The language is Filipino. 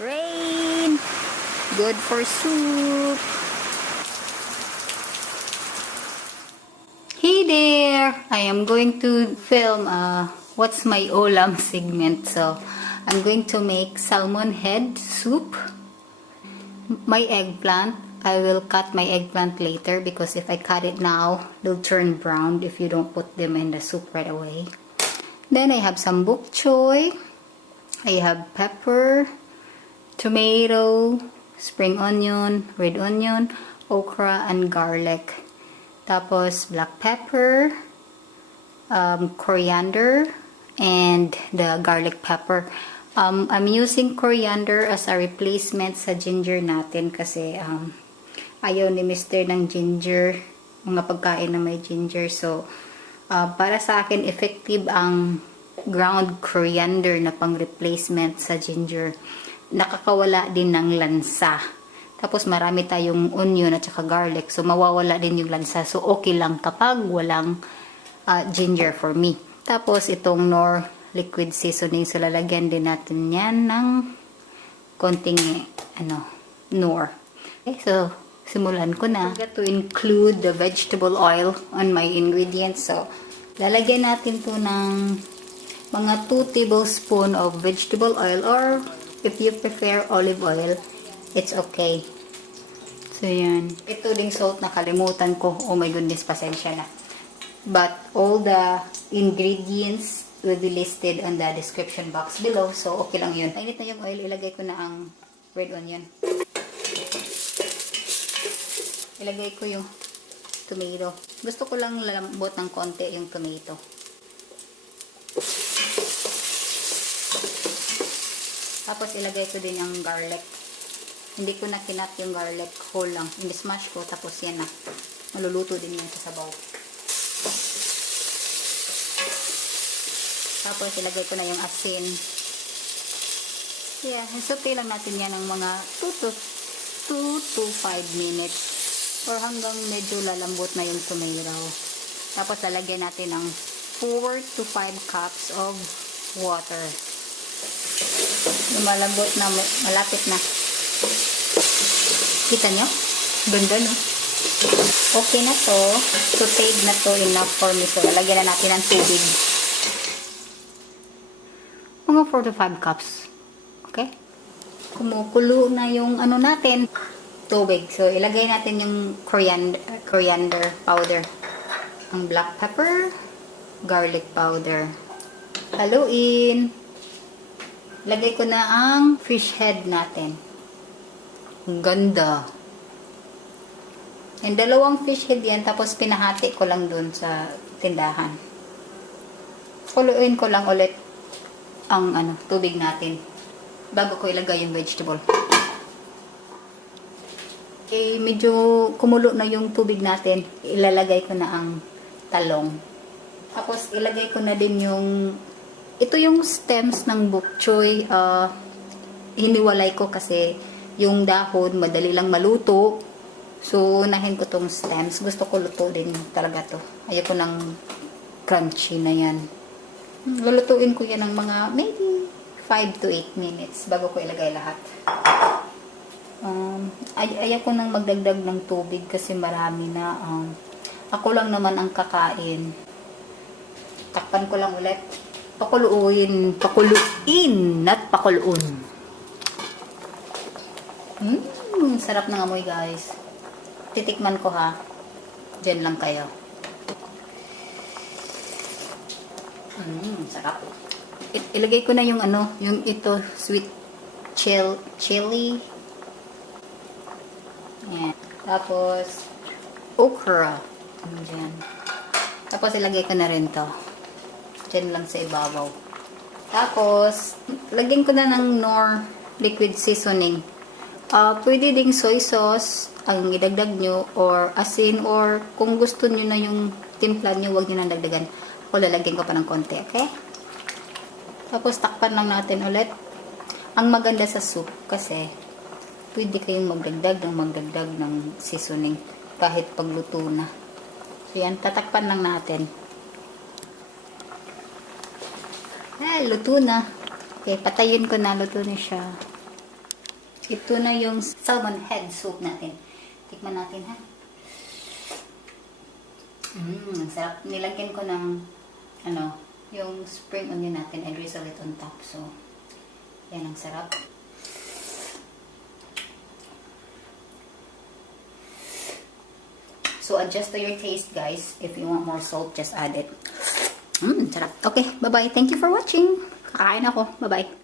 Rain! Good for soup! Hey there! I am going to film what's my ulam segment. So, I'm going to make salmon head soup. My eggplant, I will cut my eggplant later because if I cut it now, they'll turn brown if you don't put them in the soup right away. Then I have some bok choy. I have pepper, tomato, spring onion, red onion, okra, and garlic. Tapos black pepper, coriander, and the garlic pepper. I'm using coriander as a replacement sa ginger natin kasi ayaw ni Mr. ng ginger, mga pagkain na may ginger. So, para sa akin, effective ang ground coriander na pang replacement sa ginger. Nakakawala din ng lansa. Tapos marami tayong onion at saka garlic. So, mawawala din yung lansa. So, okay lang kapag walang ginger for me. Tapos, itong Knorr liquid seasoning. So, lalagyan din natin yan ng konting Knorr. Okay, so, simulan ko na. I forgot to include the vegetable oil on my ingredients. So, lalagyan natin to ng mga 2 tablespoons of vegetable oil, or if you prefer olive oil, it's okay. So, yan. Ito ding salt na kalimutan ko. Oh my goodness, pasensya na. But all the ingredients will be listed on the description box below. So, okay lang yun. Mainit na yung oil. Ilagay ko na ang red onion. Ilagay ko yung tomato. Gusto ko lang lalambot ng konti yung tomato. Tapos, ilagay ko din yung garlic. Hindi ko na kinat yung garlic. Whole lang. Ini-smash ko. Tapos, yan na. Maluluto din yan sa sabaw. Tapos, ilagay ko na yung asin. Yeah, saute lang natin yan ng mga 2 to 5 minutes. Or hanggang medyo lalambot na yung tomato. Tapos, lalagyan natin ng 4 to 5 cups of water. Yung malambot na, malapit na. Kita nyo? Ganda, no? Okay na to. Sauteed na to, enough for me. So, lalagyan na natin ng tubig. Mga 4 to 5 cups. Okay? Kumukulo na yung natin. Tubig. So, ilagay natin yung coriander powder. Ang black pepper, garlic powder. Haluin. Lagay ko na ang fish head natin. Ang ganda. Yung 2 fish head yan, tapos pinahati ko lang dun sa tindahan. Kuluin ko lang ulit ang tubig natin bago ko ilagay yung vegetable. Okay, medyo kumulo na yung tubig natin. Ilalagay ko na ang talong. Tapos ilagay ko na din ito yung stems ng bok choy. Hiniwalay ko kasi yung dahon madali lang maluto. So unahin ko tong stems. Gusto ko luto din talaga to. Ayoko ng crunchy na yan. Lulutuin ko yan ng mga maybe 5 to 8 minutes bago ko ilagay lahat. Ayoko nang magdagdag ng tubig kasi marami na. Ako lang naman ang kakain. Takpan ko lang ulit. Pakuluin, not pakuluin. Sarap ng amoy, guys. Titikman ko, ha. Diyan lang kayo. Sarap. Ilagay ko na yung ito, sweet chili. Ayan. Tapos, okra. Diyan. Tapos, ilagay ko na rin to. Diyan lang sa ibabaw. Tapos, lagyan ko na ng Knorr liquid seasoning. Pwede ding soy sauce ang idagdag nyo, or asin, or kung gusto nyo na yung timpla nyo, huwag nyo nang dagdagan. Ako lalagyan ko pa ng konti, okay? Tapos, takpan lang natin ulit. Ang maganda sa soup, kasi pwede kayong magdagdag ng seasoning kahit pagluto na. So, yan. Tatakpan lang natin. Luto na. Okay, patayin ko na. Luto na siya. Ito na yung salmon head soup natin. Tikman natin, ha? Ang sarap. Nilagyan ko ng, yung spring onion natin. I drizzle it on top. So, yan ang sarap. So, adjust to your taste, guys. If you want more salt, just add it. Sarap. Okay, bye-bye. Thank you for watching. Kakain ako. Bye-bye.